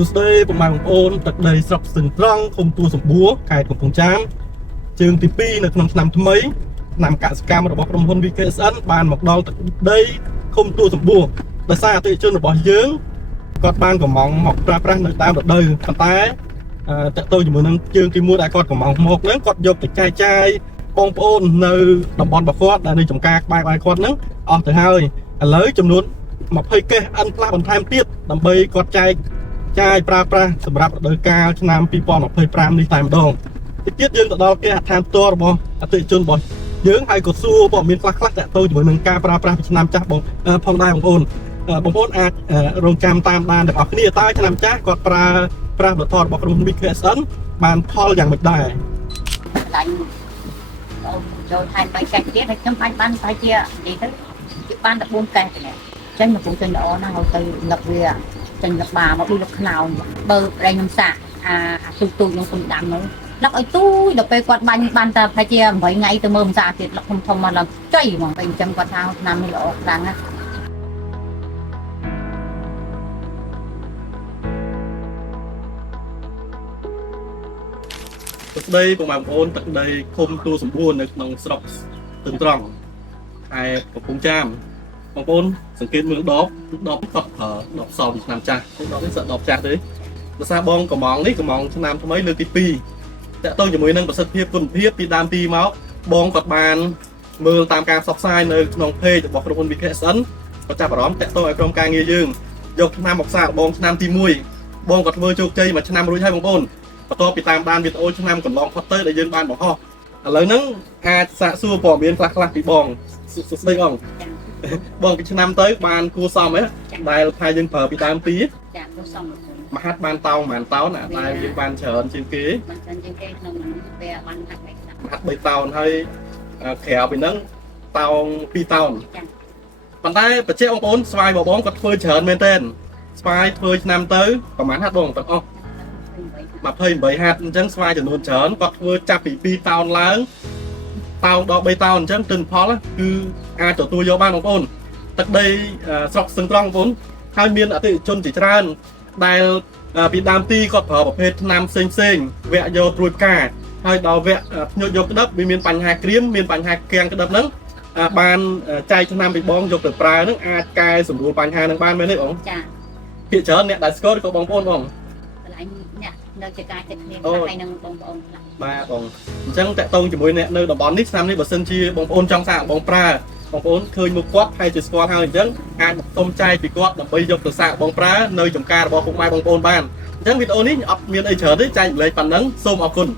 សួស្តីពុកម៉ែបងប្អូនទឹកដីស្រុកស្ទឹងត្រង់ឃុំទួលសម្បួរខេត្តកំពង់ចាមជើងទី2នៅក្នុងឆ្នាំថ្មីឆ្នាំកសិកម្មរបស់ក្រុមហ៊ុន VKSN បានមកដល់ទឹកដីឃុំទួលសម្បួរដោយសារអតិថិជនរបស់យើងគាត់បានកំងមកប្រើប្រាស់នៅតាមរដូវប៉ុន្តែតើទៅជាមួយនឹងជើងទី1ដែលគាត់កំងមកហ្នឹងគាត់យកទៅចែកចាយបងប្អូននៅតំបន់របស់គាត់ដែលនៅចំការក្បែរគាត់ហ្នឹងអស់ទៅហើយឥឡូវចំនួន20កេស N+ បន្ថែមទៀតដើម្បីគាត់ចែកចាយប្រើប្រាស់សម្រាប់រដូវកាលឆ្នាំ2025នេះតែម្ដងទៀតយើងទៅដល់គេហដ្ឋានផ្ទាល់របស់អតិថិជនរបស់យើងហើយក៏សួរព័ត៌មានខ្លះៗតាក់ទងជាមួយនឹងការប្រើប្រាស់ឆ្នាំចាស់ផងដែរបងប្អូនអាចរងចាំតាមដានទាំងអស់គ្នាតើឆ្នាំចាស់គាត់ប្រើប្រាស់ផលិតផលរបស់ក្រុមហ៊ុន VKSN បានផលយ៉ាងម៉េចដែរដាច់ចូលថែម3កេសទៀតហើយខ្ញុំអាចបានតែជានិយាយទៅជាបាន14កេសទេចឹងមកពុំចេញល្អណាស់ហើយទៅលឹកវាចេញលឹកបាមកដូចលឹកខ្នោបើប្រែងខ្ញុំសាក់ទូខ្ញុំគុំដាំនោះលឹកឲ្យទូដល់ពេលគាត់បាញ់បានតែប្រហែលជា8ថ្ងៃទៅមើលមិនសាទៀតលឹកធំមកឡើងចុយហ្មងពេលអញ្ចឹងគាត់ថាឆ្នាំនេះល្អខ្លាំងណាស់ទឹកដីបងប្អូនទឹកដីឃុំទួលសម្បួរនៅក្នុងស្រុកស្ទឹងត្រង់ខេត្តកំពង់ចាមបងប្អូនសង្កេតមើលដបគាត់ប្រើដបសពីឆ្នាំចាស់ដបនេះសក់ដបចាស់ទេដោយសារបងកំងនេះកំងឆ្នាំថ្មីលើកទី2តាក់ទងជាមួយនឹងប្រសិទ្ធភាពគុណភាពពីដើមទីមកបងគាត់បានមើលតាមការផ្សព្វផ្សាយនៅក្នុង page របស់ក្រុមហ៊ុន VKSN គាត់ចាប់អារម្មណ៍តាក់ទងឲ្យក្រុមការងារយើងយកឆ្នាំមកសាកបងឆ្នាំទី1បងគាត់ធ្វើជោគជ័យមួយឆ្នាំរួចហើយបងប្អូនបន្ទាប់ពីតាមដានវីដេអូឆ្នាំកន្លងផុតទៅដែលយើងបានបង្ហោះឥឡូវហ្នឹងអាចសាកសួរព័ត៌មានខ្លះពីបងសួស្តីបងពីឆ្នាំទៅបានគួរសមហ៎ដែលថាយើងប្រើពីដើមទីចាគួរសមមហាត់បានតោងប៉ុន្មានតោនដែលយើងបានច្រើនជាងគេបានច្រើនជាងគេក្នុងពេលបានហាត់3តោនហើយក្រៅពីហ្នឹងតោង2តោនប៉ុន្តែបច្ចេកបងប្អូនស្វាយបងគាត់ធ្វើច្រើនមែនតើស្វាយធ្វើឆ្នាំទៅប្រហែលហាត់បងទាំងអស់28ហាត់អញ្ចឹងស្វាយចំនួនច្រើនគាត់ធ្វើចាប់ពី2តោនឡើងតោងដល់3តោនអញ្ចឹងទិន្នផលគឺអាចទទួលយកបានបងប្អូនទឹកដីស្រុកស្ទឹងត្រង់បងប្អូនហើយមានអតិថិជនជាច្រើនដែលពីដើមទីគាត់ប្រើប្រភេទថ្នាំផ្សេងវគ្គយកត្រួយផ្កាហើយដល់វគ្គភ្ញាក់យកក្តឹបវាមានបញ្ហាក្រៀមមានបញ្ហាគាំងក្តឹបហ្នឹងបានចែកថ្នាំពីបងយកទៅប្រើហ្នឹងអាចកែសម្រួលបញ្ហាហ្នឹងបានមែនទេបងចាភាគច្រើនអ្នកដែលស្គាល់ក៏បងប្អូនបងកន្លែងអ្នកនៅជាការចិត្តគ្នាហើយនឹងបងប្អូនបាទបងអញ្ចឹងតាក់ទងជាមួយអ្នកនៅតំបន់នេះឆ្នាំនេះបើសិនជាបងប្អូនចង់សាកបងប្រើបងប្អូនឃើញមុខគាត់ហើយជាស្គាល់ហើយអញ្ចឹងអាចសុំចែកពីគាត់ដើម្បីយកទៅសាកបងប្រើនៅចំការរបស់ពុកម៉ែបងប្អូនបានអញ្ចឹងវីដេអូនេះអត់មានអីច្រើនទេចែកម្លែកប៉ុណ្ណឹងសូមអរគុណ